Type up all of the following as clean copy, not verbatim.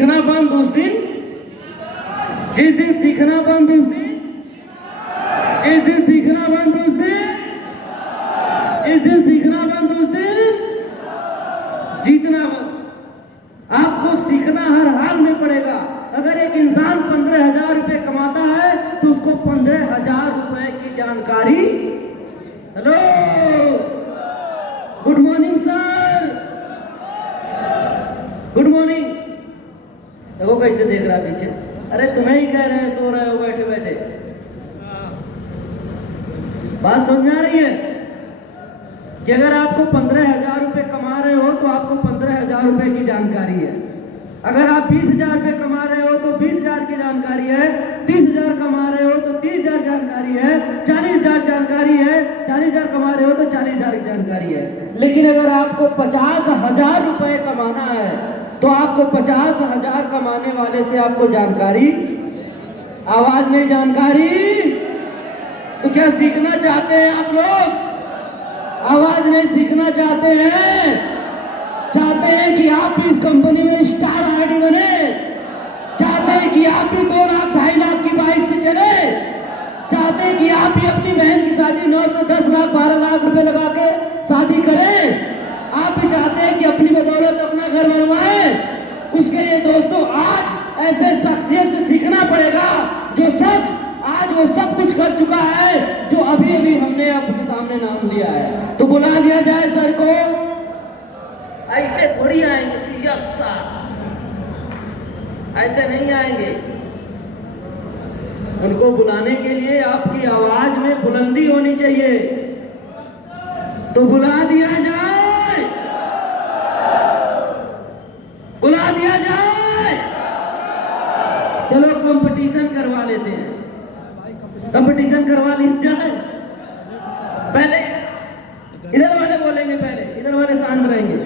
सीखना बंद उस दिन, जिस दिन सीखना बंद उस दिन, जिस दिन सीखना बंद उस दिन, जिस दिन सीखना बंद उस दिन जीतना बंद। आपको सीखना हर हाल में पड़ेगा। अगर एक इंसान 15,000 रुपए कमाता है तो उसको 15,000 रुपए की जानकारी। Hello, good morning sir, good morning. देखो कैसे देख रहा पीछे। अरे तुम्हें ही कह रहे हैं, सो रहे हो बैठे बैठे। बात समझ आ रही है कि अगर आपको 15,000 रुपए कमा रहे हो तो आपको 15,000 रुपए की जानकारी है। अगर आप 20,000 रुपए कमा रहे हो तो 20,000 की जानकारी है। 30,000 कमा रहे हो तो 30,000 जानकारी है। 40,000 जानकारी है। 40,000 कमा रहे हो तो 40,000 की जानकारी है। लेकिन अगर आपको 50,000 रुपए कमाना है तो आपको 50,000 कमाने वाले से आपको जानकारी, आवाज नहीं, जानकारी। तो क्या सीखना चाहते हैं आप लोग? आवाज नहीं, सीखना चाहते हैं? चाहते हैं कि आप भी इस कंपनी में स्टार आईडी बने? चाहते हैं कि आप भी 2 लाख 2.5 लाख की बाइक से चले? चाहते हैं कि आप भी अपनी बहन की शादी 9 से 10 लाख 12 लाख रुपए लगा के शादी करें? आप भी चाहते हैं कि अपनी बदौलत अपना घर बनवाएं? उसके लिए दोस्तों आज ऐसे शख्सियत से सीखना पड़ेगा जो शख्स आज वो सब कुछ कर चुका है जो अभी अभी हमने आपके सामने नाम लिया है। तो बुला दिया जाए सर को। ऐसे थोड़ी आएंगे, यस सर, ऐसे नहीं आएंगे। उनको बुलाने के लिए आपकी आवाज में बुलंदी होनी चाहिए। तो बुला दिया जाए, बुला दिया जाए। चलो कंपटीशन करवा लेते हैं, कंपटीशन करवा लिया जाए। पहले इधर वाले बोलेंगे, पहले इधर वाले शांत रहेंगे।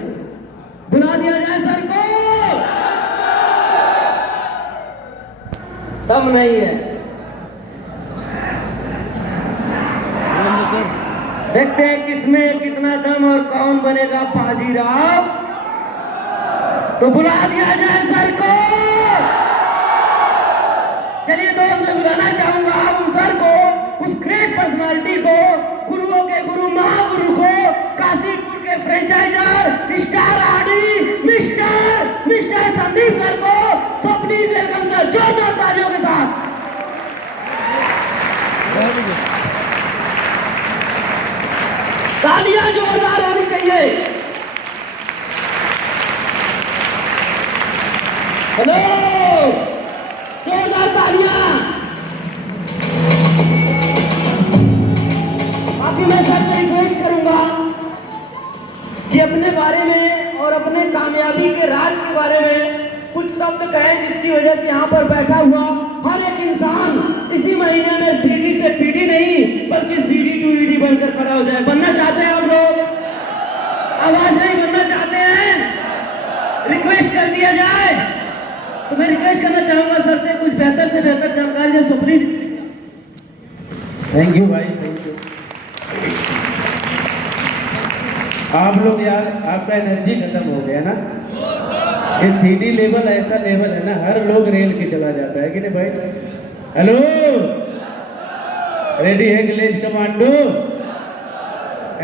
बुला दिया जाए सर को। दम नहीं है। देखते हैं किसमें कितना दम और कौन बनेगा बाजीराव। तो बुला दिया जाए सर को। चलिए दोस्त, मैं बुलाना चाहूंगा उन सर को, उस ग्रेट पर्सनालिटी को, गुरुओं के गुरु महागुरु को, काशीपुर के franchisor, star ID mister Sandeep sir को। तो प्लीज वेलकम सर, जोरदार तालियों के साथ। तालियां जोरदार होनी चाहिए। हेलो, जोरदार तालियां। बाकी मैं सबसे रिक्वेस्ट करूंगा कि अपने बारे में और अपने कामयाबी के राज के बारे में कुछ शब्द कहें, जिसकी वजह से यहाँ पर बैठा हुआ हर एक इंसान इसी महीने में सीडी से पीडी नहीं बल्कि सीडी टू ईडी बनकर खड़ा हो जाए। बनना चाहते हैं आप लोग? आवाज नहीं, बनना चाहते हैं? रिक्वेस्ट कर दिया जाए। तो मैं रिक्वेस्ट करना चाहूंगा सर से कुछ बेहतर से बेहतर जानकारी है। So please. थैंक यू भाई, थैंक यू। आप लोग यार, आपका एनर्जी खत्म हो गया ना। ये सीडी लेवल ऐसा लेवल है ना, हर लोग रेल के चला जाता है कि नहीं भाई? हेलो, रेडी है विलेज कमांडो?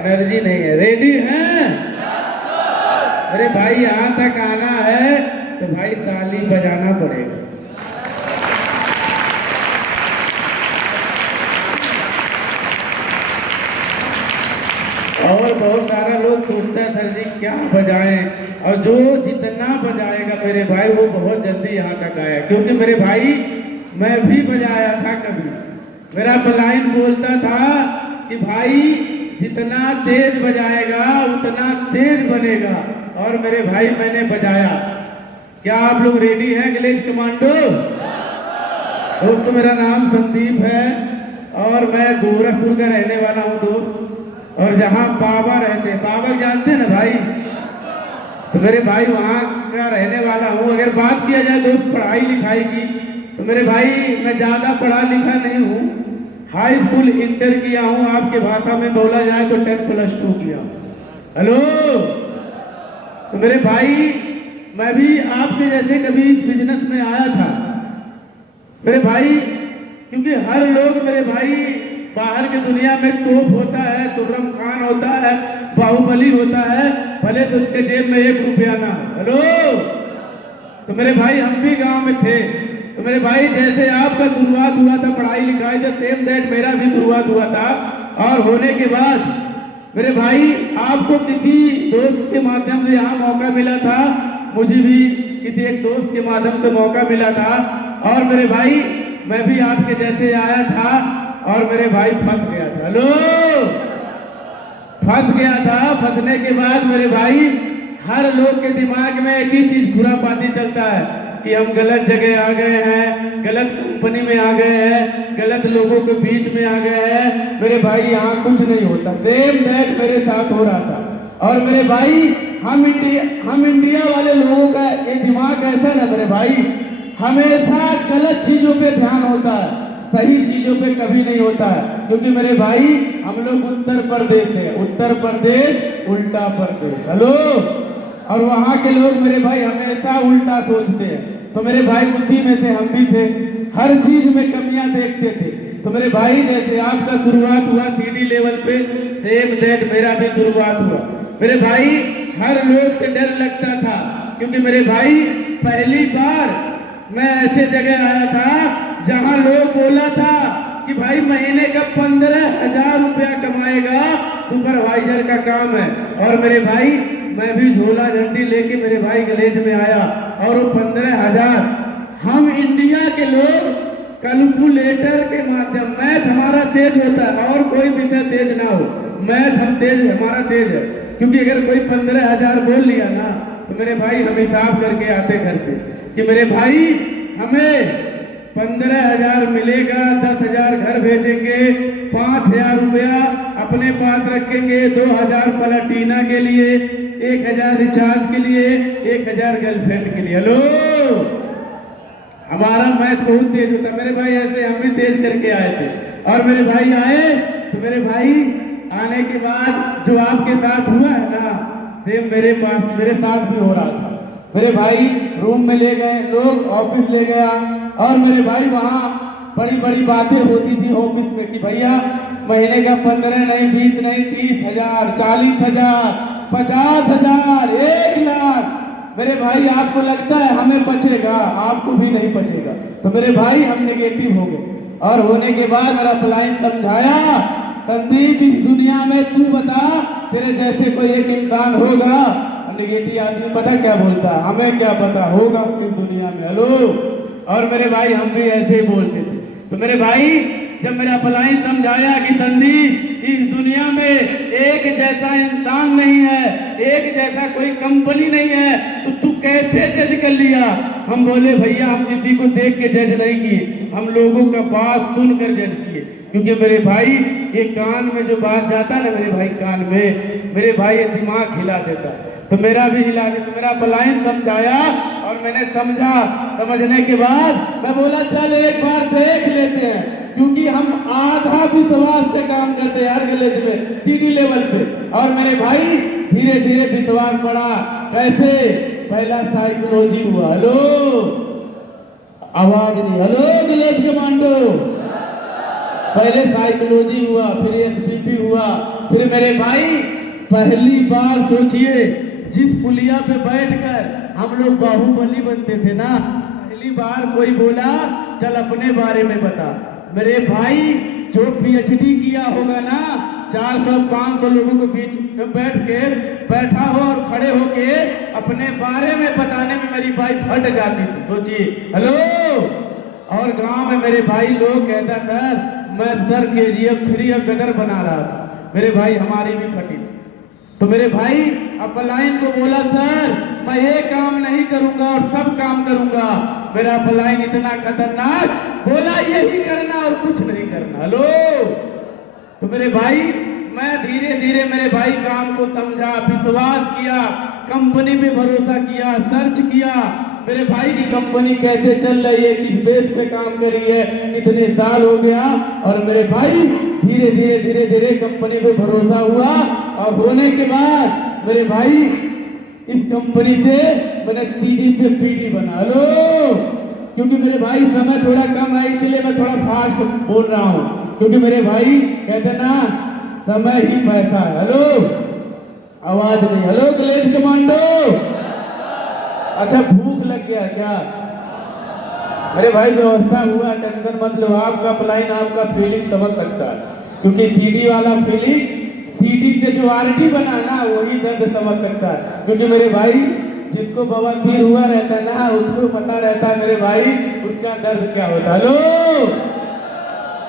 एनर्जी नहीं है, रेडी है? अरे भाई यहाँ तक आना है तो भाई ताली बजाना पड़ेगा। और बहुत सारा लोग सोचता है सर जी क्या बजाएं, और जो जितना बजाएगा मेरे भाई वो बहुत जल्दी यहाँ तक आया। क्योंकि मेरे भाई मैं भी बजाया था कभी। मेरा लाइन बोलता था कि भाई जितना तेज बजाएगा उतना तेज बनेगा, और मेरे भाई मैंने बजाया। क्या आप लोग रेडी हैं विलेज कमांडो? दोस्तों मेरा नाम संदीप है और मैं गोरखपुर का रहने वाला हूँ दोस्त। और जहाँ बाबा रहते हैं, बाबा जानते हैं ना भाई, तो मेरे भाई वहाँ का रहने वाला हूँ। अगर बात किया जाए दोस्त पढ़ाई लिखाई की, तो मेरे भाई मैं ज़्यादा पढ़ा लिखा नहीं हूँ। हाई स्कूल इंटर किया हूँ, आपके भाषा में बोला जाए तो 10+2 किया। हेलो, तो मेरे भाई मैं भी आपके जैसे कभी इस बिजनेस में आया था मेरे भाई, क्योंकि हर लोग मेरे भाई बाहर की दुनिया में तोप होता है, तुर्रम खान होता है, बाहुबली होता है, भले तो उसके जेब में 1 रुपया ना हो। हेलो, तो मेरे भाई हम भी गांव में थे, तो मेरे भाई जैसे आपका शुरुआत हुआ था पढ़ाई लिखाई से, सेम दैट मेरा भी शुरुआत हुआ था। और होने के बाद मेरे भाई आपको किसी दोस्त के माध्यम से यहाँ मौका मिला था, मुझे भी किसी एक दोस्त के माध्यम से मौका मिला था, और मेरे भाई मैं भी आपके जैसे आया था और मेरे भाई फंस गया था। हेलो, फंस गया था। फंसने के बाद मेरे भाई हर लोग के दिमाग में एक ही चीज खुरापाती चलता है कि हम गलत जगह आ गए हैं, गलत कंपनी में आ गए हैं, गलत लोगों के बीच में आ गए हैं। मेरे भाई यहाँ कुछ नहीं होता। सेम दैट मेरे साथ हो रहा था। और मेरे भाई हम इंडिया वाले लोगों का ये दिमाग ऐसा ना मेरे भाई, हमेशा गलत चीजों पे ध्यान होता है, सही चीजों पे कभी नहीं होता है। क्योंकि मेरे भाई हम लोग उत्तर प्रदेश है, उत्तर प्रदेश उल्टा प्रदेश। हेलो, और वहां के लोग मेरे भाई हमेशा उल्टा सोचते हैं। तो मेरे भाई बुद्धि में से हम भी थे, हर चीज में कमियां देखते थे। तो मेरे भाई जैसे आपका शुरुआत हुआ सीडी लेवल पे, सेम दैट मेरा भी शुरुआत हुआ। मेरे भाई हर लोग से डर लगता था, क्योंकि मेरे भाई पहली बार मैं ऐसे जगह आया था जहां लोग बोला था कि भाई महीने का 15,000 रुपया कमाएगा, सुपरवाइजर का काम है। और मेरे भाई मैं भी झोला झंडी लेके मेरे भाई कॉलेज में आया, और वो 15,000 हम इंडिया के लोग कैलकुलेटर के माध्यम, मैथ हमारा तेज होता है और कोई विषय तेज ना हो, मैथ हम तेज, हमारा तेज है। क्योंकि अगर कोई 15,000 बोल लिया ना तो मेरे भाई हम हिसाब करके आते करते कि मेरे भाई हमें 15,000 मिलेगा, 10,000 घर भेजेंगे, 5,000 रुपया अपने पास रखेंगे, 2,000 प्लाटीना के लिए, 1,000 रिचार्ज के लिए, 1,000 गर्लफ्रेंड के लिए। हेलो, हमारा मैथ बहुत तेज होता। मेरे भाई ऐसे हम भी तेज करके आए थे। और मेरे भाई आए तो मेरे भाई आने के बाद जो आपके साथ हुआ है ना, सेम मेरे साथ भी हो रहा था। मेरे भाई रूम में ले गए लोग, ऑफिस ले गया, और मेरे भाई वहाँ बड़ी बड़ी बातें होती थी ऑफिस में कि भैया महीने का 15 नहीं, 20 नहीं, 30,000, 40,000, 50,000, 1,00,000। मेरे भाई आपको लगता है हमें बचेगा, आपको भी नहीं बचेगा। तो मेरे भाई हम नेगेटिव हो गए। और होने के बाद मेरा क्लाइंट समझाया, संदीप इस दुनिया में तू बता, तेरे जैसे कोई एक इंसान होगा। नेगेटिव आदमी पता क्या बोलता है, हमें क्या पता होगा इस दुनिया में। हेलो, और मेरे भाई हम भी ऐसे ही बोलते थे। तो मेरे भाई जब मेरा क्लाइंट समझाया कि संदीप इस दुनिया में एक जैसा इंसान नहीं है, एक जैसा कोई कंपनी नहीं है, तो तू कैसे जज कर लिया? हम बोले भैया हम किसी को देख के जज नहीं किए, हम लोगों का बात सुनकर जज किए। क्योंकि मेरे भाई ये कान में जो बात जाता है ना मेरे भाई कान में, मेरे भाई ये दिमाग हिला देता। तो मेरा भी हिला दे। तो मेरा क्लाइंट समझाया और मैंने समझा। समझने के बाद मैं बोला चल एक बार देख लेते हैं, क्योंकि हम आधा विश्वास से काम करते हैं हर कॉलेज में सीडी लेवल पे। और मेरे भाई धीरे धीरे विश्वास बढ़ा। कैसे? पहला साइकोलॉजी हुआ। हेलो, आवाज नहीं। Hello Nilesh commando. पहले साइकोलॉजी हुआ, फिर एसपीपी हुआ, फिर मेरे भाई पहली बार सोचिए जिस पुलिया पे बैठकर हम लोग बाहुबली बनते थे ना, पहली बार कोई बोला चल अपने बारे में बता। मेरे भाई जो पीएचडी किया होगा ना, 400-500 लोगों के बीच में बैठा हो और खड़े होके अपने बारे में बताने में मेरी भाई फट जाती थी। सोचिए। हेलो, और गांव में मेरे भाई लोग कहता सर मैं सर KGF 3 अब गदर बना रहा था। मेरे भाई हमारी भी फटी थी। तो मेरे भाई अब लाइन को बोला सर मैं ये काम नहीं करूंगा और सब काम करूंगा। मेरा लाइन इतना खतरनाक बोला यही करना और कुछ नहीं करना। हेलो, तो मेरे भाई मैं धीरे धीरे मेरे भाई काम को समझा, विश्वास किया, कंपनी पे भरोसा किया, सर्च किया मेरे भाई की कंपनी कैसे चल रही है, किस बेस पे काम कर रही है, कितने साल हो गया। और मेरे भाई धीरे धीरे कंपनी पे भरोसा हुआ। और होने के बाद मेरे भाई इस कंपनी से मैंने सीडी से पीडी बना। हेलो, क्योंकि मेरे भाई समय थोड़ा कम है इसलिए मैं थोड़ा फास्ट बोल रहा हूँ, क्योंकि मेरे भाई कहते ना समय ही पैसा है। हेलो, आवाज नहीं। हेलो कलेज कमांडो, अच्छा भूख लग गया क्या? अरे भाई व्यवस्था हुआ, टेंशन मत लो। आपका अपलाइन आपका फीलिंग समझ सकता है, क्योंकि सीडी वाला फीलिंग सीडी से जो आरटी बना ना वही दर्द समझ सकता है। क्योंकि मेरे भाई जिसको बवासीर हुआ रहता है ना उसको पता रहता है मेरे भाई उसका दर्द क्या होता है। लो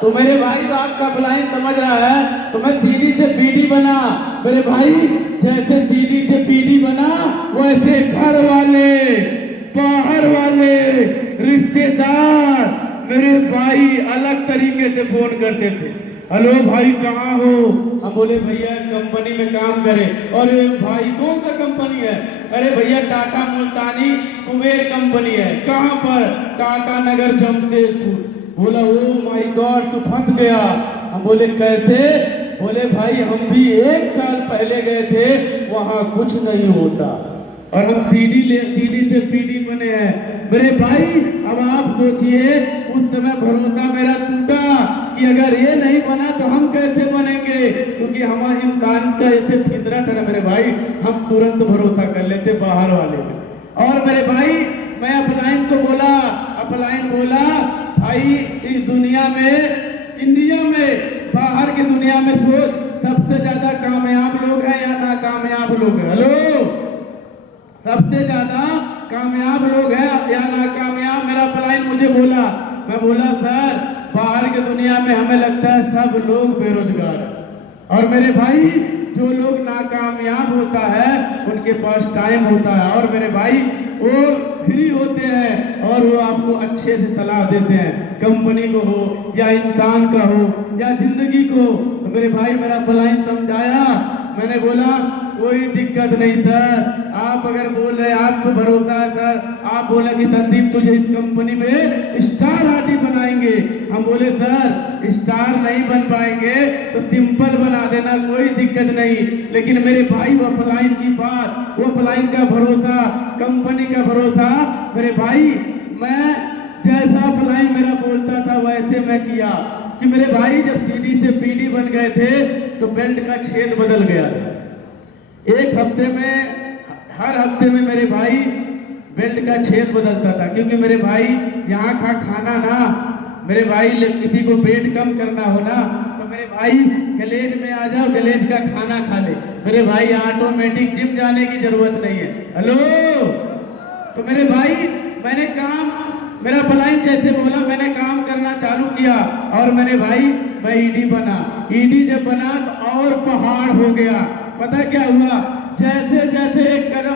तो मेरे भाई तो आपका अपलाइन समझ रहा है, तो मैं सीडी से पीडी बना। मेरे भाई जैसे सीडी से पीडी बना वैसे घर वाले, बाहर वाले, रिश्तेदार मेरे भाई अलग तरीके से फोन करते थे। हेलो भाई कहाँ हो? हम बोले भैया कंपनी में काम करे। और भाई कौन सा कंपनी है? अरे भैया टाटा मुल्तानी कुबेर कंपनी है। कहाँ पर? टाटा नगर जमशेदपुर। बोला ओ माय गॉड तू फंस गया। हम बोले कैसे? बोले भाई हम भी 1 साल पहले गए थे, वहां कुछ नहीं होता और हम सीडी से पीडी बने हैं। मेरे भाई अब आप सोचिए उस समय भरोसा मेरा टूटा कि अगर ये नहीं बना तो हम कैसे बनेंगे, क्योंकि हमारे इंसान का ऐसे फितरत है ना मेरे भाई, हम तुरंत भरोसा कर लेते बाहर वाले पे। और मेरे भाई मैं अपलाइन को बोला, अपलाइन बोला भाई इस दुनिया में, इंडिया में, बाहर की दुनिया में सोच सबसे ज्यादा कामयाब लोग हैं या नाकामयाब लोग हैं? हेलो, सबसे ज्यादा कामयाब लोग हैं या नाकामयाब? मेरा अपलाइन मुझे बोला, मैं बोला सर बाहर की दुनिया में हमें लगता है सब लोग बेरोजगार हैं और मेरे भाई जो लोग नाकामयाब होता है उनके पास टाइम होता है और मेरे भाई वो फ्री होते हैं और वो आपको अच्छे से सलाह देते हैं, कंपनी को हो या इंसान का हो या जिंदगी को। तो मेरे भाई मेरा अपलाइन समझाया, मैंने बोला कोई दिक्कत नहीं सर, आप अगर बोल रहे आपको भरोसा है सर, आप बोले कि संदीप तुझे इस कंपनी में स्टार आरटी बनाएंगे। हम बोले सर स्टार नहीं बन पाएंगे तो सिंपल बना देना, कोई दिक्कत नहीं। लेकिन मेरे भाई वो अपलाइन की बात, वो अपलाइन का भरोसा, कंपनी का भरोसा, मेरे भाई मैं जैसा अपलाइन मेरा बोलता था वैसे मैं किया कि मेरे भाई जब सीडी से पीडी बन गए थे तो बेल्ट का छेद बदल गया था। 1 हफ्ते में, हर हफ्ते में मेरे भाई बेल्ट का छेद बदलता था, क्योंकि मेरे भाई यहाँ का खाना ना, मेरे भाई किसी को पेट कम करना हो ना तो मेरे भाई गलेज में आ जाओ, गलेज का खाना खा ले। मेरे भाई ऑटोमेटिक जिम जाने की जरूरत नहीं है। हेलो, तो मेरे भाई मैंने काम, मेरा अपलाइन जैसे बोला मैंने काम करना चालू किया और मेरे भाई मैं ईडी बना। ईडी जब बना तो और पहाड़ हो गया। पता क्या हुआ? जैसे जैसे एक कदम